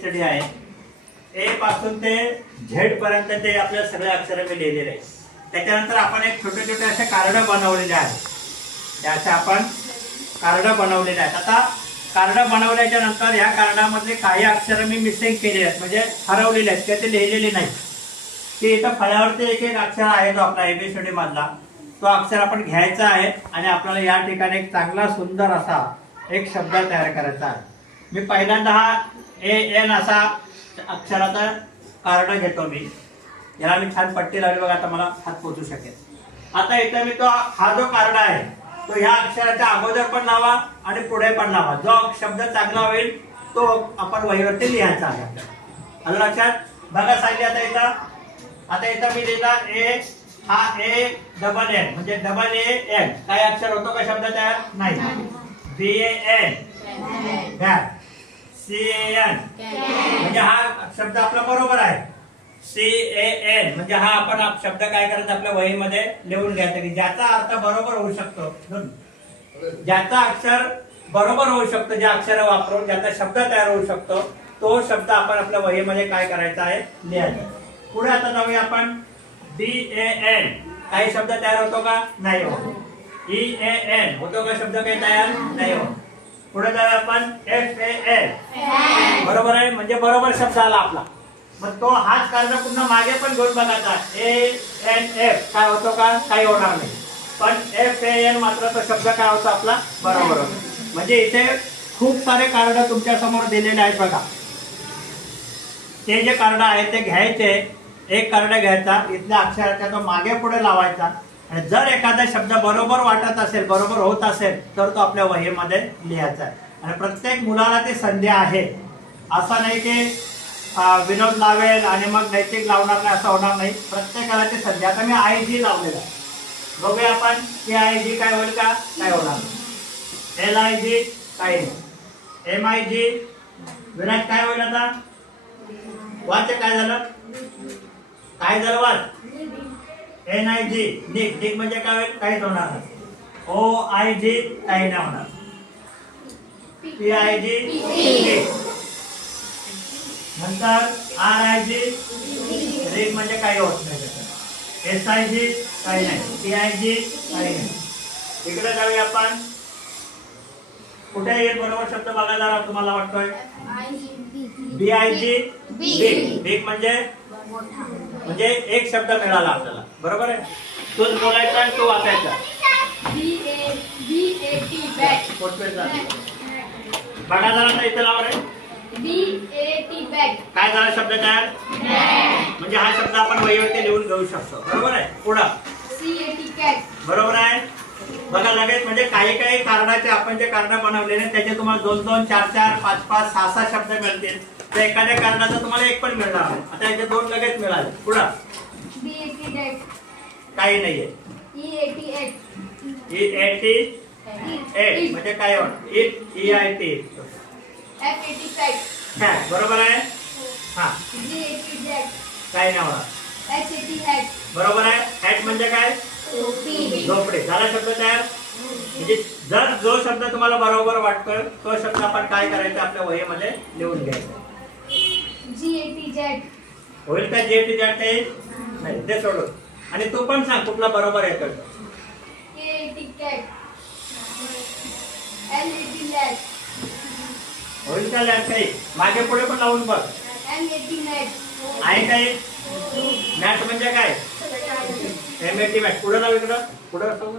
साठी आहे. ए पासून ते झेड पर्यंत ते आपल्या सगळे अक्षर मी लिहिलेले आहे त्याच्यानंतर आपण एक छोटे छोटे असे कार्ड बनवलेले आहेत. त्या अशा आपण कार्ड बनवलेले आहेत. आता कार्ड बनवल्याच्या नंतर ह्या कार्डामधले काही अक्षर मी मिसिंग केलेले आहेत. म्हणजे हरवलेले आहेत. किंवा ते लिहिलेले नाही की इथं फळ्यावरती एक एक अक्षर आहे जो आपला एबीसीडी मधला. तो अक्षर आपण घ्यायचा आहे आणि आपल्याला या ठिकाणी एक चांगला सुंदर असा एक शब्द तयार करायचा आहे. मी पहिल्यांदा हा ए एन असा अक्षराचा कार्ड घेतो मी. याला मी छान पट्टी लावली बघा आता मला हात पोचू शकेल. आता इथं मी तो हा जो कार्ड आहे तो ह्या अक्षराच्या अगोदर पण लावा आणि पुढे पण लावा. जो शब्द चांगला होईल तो आपण वहीवरती लिहायचा आहे. आपल्याला लक्षात? बघा सांगली आता इथं आता इथं मी लिहिला ए हा ए डबल एन म्हणजे डबल ए एन. काय अक्षर होतो का शब्द तयार नाही. B A N. C A N म्हणजे हा शब्द आपला बरोबर आहे. सी ए एन म्हणजे हा आपण आप- शब्द काय करायचा आपल्या वहीमध्ये लिहून घ्यायचा की ज्याचा अर्थ बरोबर होऊ शकतो. ज्याचा अक्षर बरोबर होऊ शकतो जे अक्षर वापरून ज्याचा शब्द तयार होऊ शकतो तो शब्द आपण आपल्या वहीमध्ये काय करायचा आहे? लिहायचा पुढे आता जाऊया आपण. डी ए एन काही शब्द तयार होतो का? नाही होत. ई ए एन होतो का शब्द काही तयार? नाही होत. पुढे जाऊया आपण एफ ए एन बरोबर आहे? म्हणजे बरोबर शब्द आला आपला. मग तो हाच कार्ड पुन्हा मागे पण घेऊन बघायचा. A N F. काय होतो का? काही होणार नाही. पण एफ ए एन मात्र तो शब्द काय होतो आपला? बरोबर होतो. म्हणजे इथे खूप सारे कार्ड तुमच्यासमोर दिलेले आहेत बघा. ते जे कार्ड आहे ते घ्यायचे. एक कार्ड घ्यायचा. इथल्या अक्षराच्या तो मागे पुढे लावायचा. आणि जर एखादा शब्द बरोबर वाटत असेल बरोबर होत असेल तर तो आपल्या वहीमध्ये लिहायचा आहे. आणि प्रत्येक मुलाला ती संधी आहे. असं नाही की विनोद लावेल आणि मग नैतिक लावणार नाही असं होणार नाही. प्रत्येकाला ती संधी आता मी आय जी लावलेला बघूया आपण की आय जी काय होईल का? काय होणार? एल आय जी काय नाही एम आय जी विराट काय होईल आता? वाच काय झालं? काय झालं? वाच. एन आय जी निक निक म्हणजे काय? होईल काहीच होणार नाही. ओ आय जी काही नाही होणार. पी आय जी नंतर आर आय जी रिक म्हणजे काही होत नाही त्याच्यात. एस आय जी काही नाही. पी आय जी काही नाही. इकडे जाऊया आपण. कुठे येईल बरोबर शब्द बघायला तुम्हाला वाटतोय? B I G big big म्हणजे? म्हणजे एक शब्द मिळाला आपल्याला. बरोबर आहे? तोच बोलायचा आणि तो वाचायचा. बघा जरा आता इथे लावा रे. काय झाला शब्द तयार? म्हणजे हा शब्द आपण वहीवरती लिहून घेऊ शकतो. बरोबर आहे? पुढं. बरोबर आहे? बघा लगेच म्हणजे काही काही कार्डाचे आपण जे कार्ड बनवलेले त्याचे तुम्हाला दोन दोन चार चार पाच पाच सहा सहा शब्द मिळतील. तर एखाद्या कार्डाचा तुम्हाला एक पण मिळणार आता याचे दोन लगेच मिळाले. पुढं. काही नाहीये. ई एटी एट म्हणजे काय इट ई आय टी बरोबर आहे? हा. नाही होणार. बरोबर आहे? हॅट म्हणजे काय? झोपडे. झाला शब्द तयार? म्हणजे जर जो शब्द तुम्हाला बरोबर वाटतोय तो शब्द आपण काय करायचं आपल्या वहीमध्ये लिहून घ्यायचा. होईल का जॅट ते नाही ते सोडून आणि तू पण सांग कुठला बरोबर येतो होईल का लॅट काही? मागे पुढे पण लावून बघ. आहे काही मॅट म्हणजे काय? M A T mat. पुढे लाव इकडं. पुढे असतो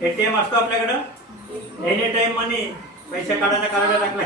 एटीएम असतो आपल्याकडं? एनी टाइम मनी पैसे काढायला काढायला लागला